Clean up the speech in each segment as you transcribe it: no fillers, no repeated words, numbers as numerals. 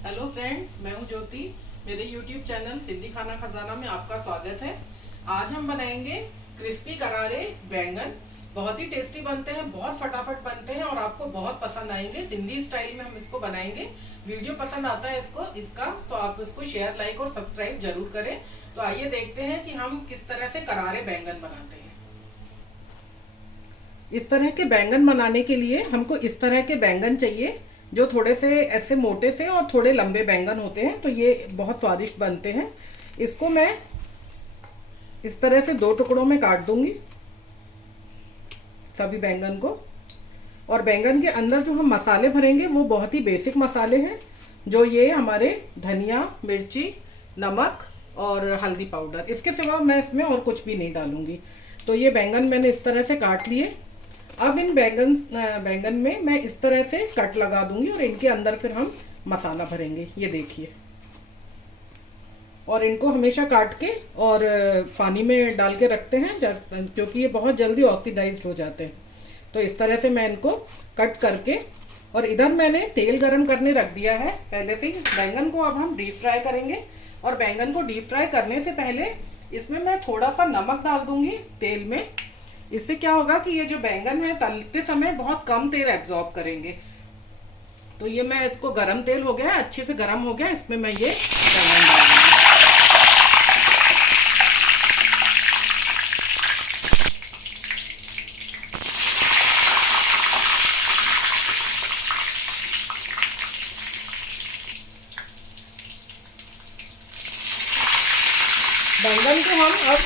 Hello friends, मैं हूं ज्योति। मेरे यूट्यूब चैनल सिंधी खाना खजाना में आपका स्वागत है। आज हम बनाएंगे क्रिस्पी करारे बैंगन। बहुत ही टेस्टी बनते हैं, बहुत फटाफट बनते हैं और आपको बहुत पसंद आएंगे। सिंधी स्टाइल में हम इसको बनाएंगे। वीडियो पसंद आता है इसका तो आप इसको शेयर, लाइक और सब्सक्राइब जरूर करें। तो आइए देखते हैं कि हम किस तरह से करारे बैंगन बनाते हैं। इस तरह के बैंगन बनाने के लिए हमको इस तरह के बैंगन चाहिए, जो थोड़े से ऐसे मोटे से और थोड़े लंबे बैंगन होते हैं, तो ये बहुत स्वादिष्ट बनते हैं। इसको मैं इस तरह से 2 टुकड़ों में काट दूंगी सभी बैंगन को। और बैंगन के अंदर जो हम मसाले भरेंगे वो बहुत ही बेसिक मसाले हैं, जो ये हमारे धनिया, मिर्ची, नमक और हल्दी पाउडर। इसके सिवा मैं इसमें और कुछ भी नहीं डालूंगी। तो ये बैंगन मैंने इस तरह से काट लिए। अब इन बैंगन में मैं इस तरह से कट लगा दूंगी और इनके अंदर फिर हम मसाला भरेंगे। ये देखिए, और इनको हमेशा काट के और पानी में डाल के रखते हैं, क्योंकि ये बहुत जल्दी ऑक्सीडाइज्ड हो जाते हैं। तो इस तरह से मैं इनको कट करके, और इधर मैंने तेल गरम करने रख दिया है पहले से ही। बैंगन को अब हम डीप फ्राई करेंगे, और बैंगन को डीप फ्राई करने से पहले इसमें मैं थोड़ा सा नमक डाल दूंगी तेल में। इससे क्या होगा कि ये जो बैंगन है तलते समय बहुत कम तेल एब्जॉर्ब करेंगे। तो ये मैं इसको, गरम तेल हो गया है, अच्छे से गरम हो गया, इसमें मैं ये बैंगन डाल दूंगी। बैंगन को हम अब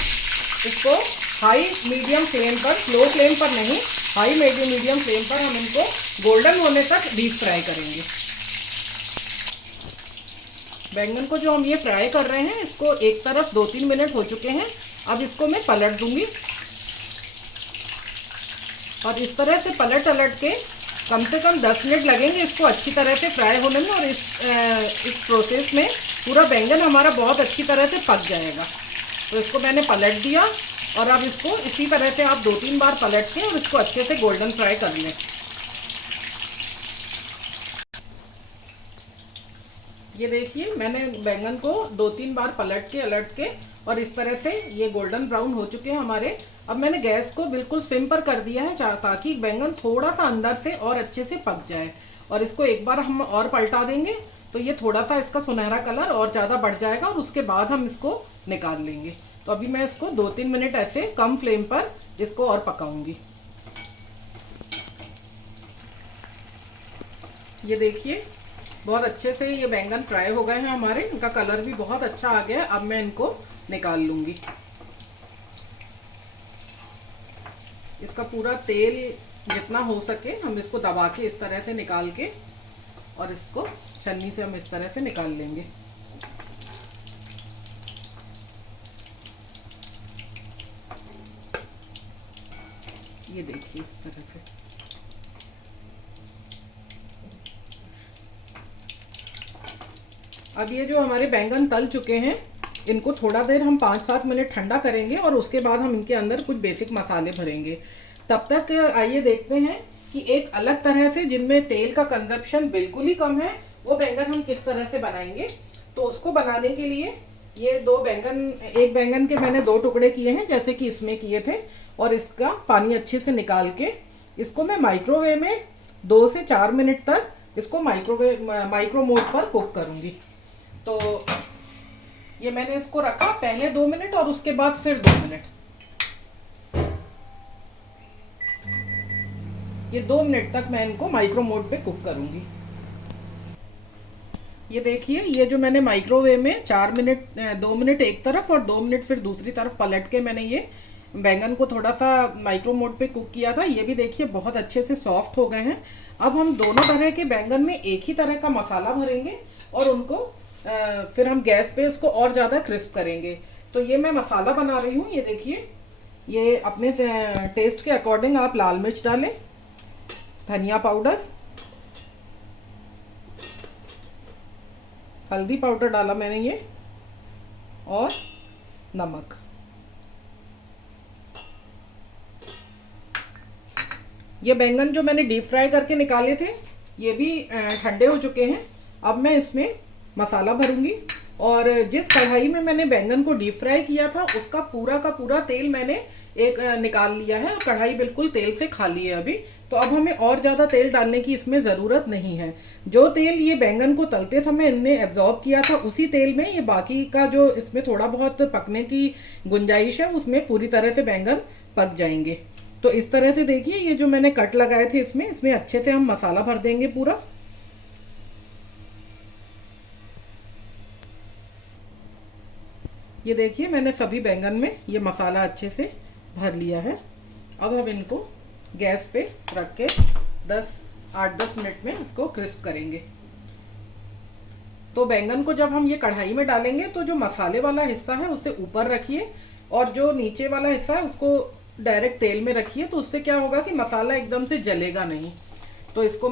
इसको हाई मीडियम फ्लेम पर, स्लो फ्लेम पर नहीं, हाई मीडियम फ्लेम पर हम इनको गोल्डन होने तक डीप फ्राई करेंगे। बैंगन को जो हम ये फ्राई कर रहे हैं, इसको एक तरफ 2-3 मिनट हो चुके हैं। अब इसको मैं पलट दूंगी, और इस तरह से पलट के कम से कम 10 मिनट लगेंगे इसको अच्छी तरह से फ्राई होने में। और इस प्रोसेस में पूरा बैंगन हमारा बहुत अच्छी तरह से पक जाएगा। तो इसको मैंने पलट दिया, और अब इसको इसी तरह से आप 2-3 बार पलट के और इसको अच्छे से गोल्डन फ्राई कर लें। ये देखिए, मैंने बैंगन को 2-3 बार पलट के और इस तरह से ये गोल्डन ब्राउन हो चुके हैं हमारे। अब मैंने गैस को बिल्कुल सिम पर कर दिया है, ताकि बैंगन थोड़ा सा अंदर से और अच्छे से पक जाए। और इसको एक बार हम और पलटा देंगे तो ये थोड़ा सा इसका सुनहरा कलर और ज़्यादा बढ़ जाएगा, और उसके बाद हम इसको निकाल लेंगे। तो अभी मैं इसको 2-3 मिनट ऐसे कम फ्लेम पर इसको और पकाऊंगी। ये देखिए, बहुत अच्छे से ये बैंगन फ्राई हो गए हैं हमारे, इनका कलर भी बहुत अच्छा आ गया है। अब मैं इनको निकाल लूंगी। इसका पूरा तेल जितना हो सके हम इसको दबा के इस तरह से निकाल के, और इसको छन्नी से हम इस तरह से निकाल लेंगे। ये देखिए, इस तरह से। अब ये जो हमारे बैंगन तल चुके हैं, इनको थोड़ा देर हम 5-7 मिनट ठंडा करेंगे, और उसके बाद हम इनके अंदर कुछ बेसिक मसाले भरेंगे। तब तक आइए देखते हैं कि एक अलग तरह से, जिनमें तेल का कंजप्शन बिल्कुल ही कम है, वो बैंगन हम किस तरह से बनाएंगे। तो उसको बनाने के लिए ये एक बैंगन के मैंने 2 टुकड़े किए हैं, जैसे कि इसमें किए थे। और इसका पानी अच्छे से निकाल के इसको मैं माइक्रोवेव में 2 से 4 मिनट तक इसको माइक्रो मोड पर कुक करूंगी। तो ये मैंने इसको रखा पहले 2 मिनट और उसके बाद फिर 2 मिनट। ये 2 मिनट तक मैं इनको माइक्रो मोड पे कुक करूंगी। ये देखिए, ये जो मैंने माइक्रोवेव में 2 मिनट एक तरफ और 2 मिनट फिर दूसरी तरफ पलट के मैंने ये बैंगन को थोड़ा सा माइक्रो मोड पे कुक किया था। ये भी देखिए बहुत अच्छे से सॉफ्ट हो गए हैं। अब हम दोनों तरह के बैंगन में एक ही तरह का मसाला भरेंगे, और उनको फिर हम गैस पे इसको और ज़्यादा क्रिस्प करेंगे। तो ये मैं मसाला बना रही हूँ। ये देखिए, ये अपने टेस्ट के अकॉर्डिंग आप लाल मिर्च डालें, धनिया पाउडर, हल्दी पाउडर डाला मैंने ये, और नमक। ये बैंगन जो मैंने डीप फ्राई करके निकाले थे, ये भी ठंडे हो चुके हैं। अब मैं इसमें मसाला भरूंगी। और जिस कढ़ाई में मैंने बैंगन को डीप फ्राई किया था उसका पूरा का पूरा तेल मैंने एक निकाल लिया है। कढ़ाई बिल्कुल तेल से खाली है अभी। तो अब हमें और ज़्यादा तेल डालने की इसमें ज़रूरत नहीं है। जो तेल ये बैंगन को तलते समय इनने एब्जॉर्ब किया था उसी तेल में ये बाकी का जो इसमें थोड़ा बहुत पकने की गुंजाइश है उसमें पूरी तरह से बैंगन पक जाएंगे। तो इस तरह से देखिए ये जो मैंने कट लगाए थे इसमें अच्छे से हम मसाला भर देंगे पूरा। ये देखिए मैंने सभी बैंगन में ये मसाला अच्छे से भर लिया है। अब हम इनको गैस पे रख के 8-10 मिनट में इसको क्रिस्प करेंगे। तो बैंगन को जब हम ये कढ़ाई में डालेंगे तो जो मसाले वाला हिस्सा है उसे ऊपर रखिए और जो नीचे वाला हिस्सा है उसको डायरेक्ट तेल में रखिए। तो उससे क्या होगा कि मसाला एकदम से जलेगा नहीं। तो इसको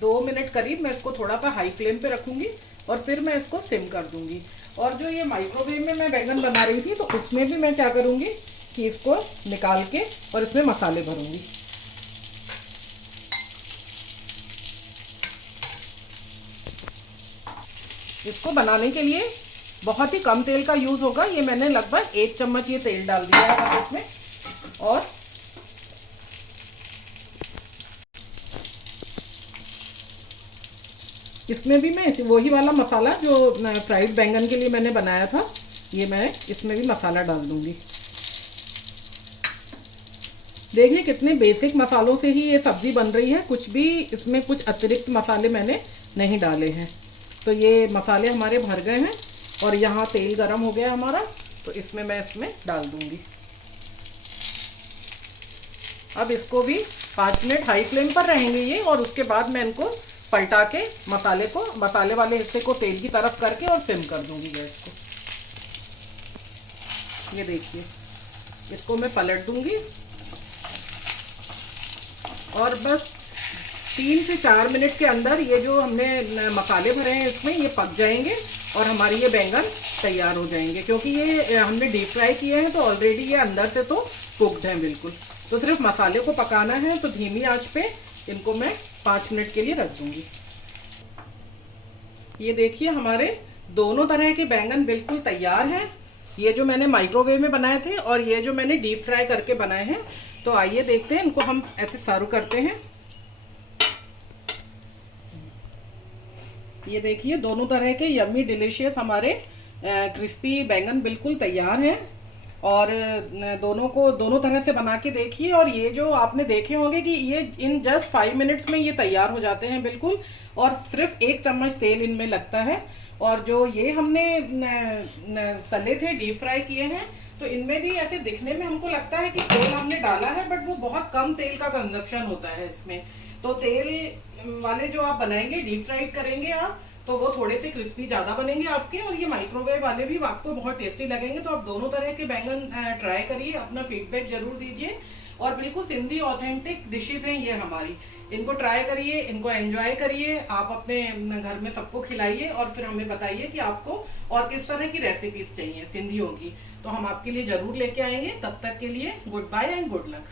2 मिनट करीब मैं इसको थोड़ा सा हाई फ्लेम पे रखूंगी और फिर मैं इसको सिम कर दूंगी। और जो ये माइक्रोवेव में मैं बैंगन बना रही थी तो उसमें भी मैं क्या करूंगी कि इसको निकाल के और इसमें मसाले भरूंगी। इसको बनाने के लिए बहुत ही कम तेल का यूज होगा। ये मैंने लगभग 1 चम्मच ये तेल डाल दिया है इसमें। और इसमें भी मैं वही वाला मसाला जो फ्राइड बैंगन के लिए मैंने बनाया था ये मैं इसमें भी मसाला डाल दूंगी। देखिए कितने बेसिक मसालों से ही ये सब्जी बन रही है। कुछ भी इसमें कुछ अतिरिक्त मसाले मैंने नहीं डाले हैं। तो ये मसाले हमारे भर गए हैं और यहाँ तेल गरम हो गया हमारा। तो इसमें मैं डाल दूंगी। अब इसको भी 5 मिनट हाई फ्लेम पर रहेंगे ये। और उसके बाद मैं इनको पलटा के मसाले वाले हिस्से को तेल की तरफ करके और सिम कर दूंगी गैस को। ये देखिए इसको मैं पलट दूंगी और बस 3 से 4 मिनट के अंदर ये जो हमने मसाले भरे हैं इसमें ये पक जाएंगे और हमारी ये बैंगन तैयार हो जाएंगे। क्योंकि ये हमने डीप फ्राई किए हैं तो ऑलरेडी ये अंदर से तो कुक्ड हैं बिल्कुल। तो सिर्फ मसाले को पकाना है। तो धीमी आंच पे इनको मैं 5 मिनट के लिए रख दूंगी। ये देखिए हमारे दोनों तरह के बैंगन बिल्कुल तैयार हैं। ये जो मैंने माइक्रोवेव में बनाए थे और ये जो मैंने डीप फ्राई करके बनाए हैं। तो आइए देखते हैं इनको हम ऐसे सर्व करते हैं। ये देखिए दोनों तरह के यम्मी डिलीशियस हमारे क्रिस्पी बैंगन बिल्कुल तैयार हैं। और दोनों तरह से बना के देखिए। और ये जो आपने देखे होंगे कि ये इन जस्ट 5 मिनट्स में ये तैयार हो जाते हैं बिल्कुल। और सिर्फ 1 चम्मच तेल इनमें लगता है। और जो ये हमने तले थे डीप फ्राई किए हैं तो इनमें भी ऐसे दिखने में हमको लगता है कि तेल हमने डाला है बट वो बहुत कम तेल का कंजप्शन होता है इसमें। तो तेल वाले जो आप बनाएंगे डीप फ्राइड करेंगे आप तो वो थोड़े से क्रिस्पी ज़्यादा बनेंगे आपके। और ये माइक्रोवेव वाले भी आपको बहुत टेस्टी लगेंगे। तो आप दोनों तरह के बैंगन ट्राई करिए, अपना फीडबैक जरूर दीजिए। और बिल्कुल सिंधी ऑथेंटिक डिशेज हैं ये हमारी। इनको ट्राई करिए, इनको एंजॉय करिए, आप अपने घर में सबको खिलाइए और फिर हमें बताइए कि आपको और किस तरह की रेसिपीज चाहिए सिंधियों की। तो हम आपके लिए जरूर लेके आएंगे। तब तक के लिए good bye and good luck.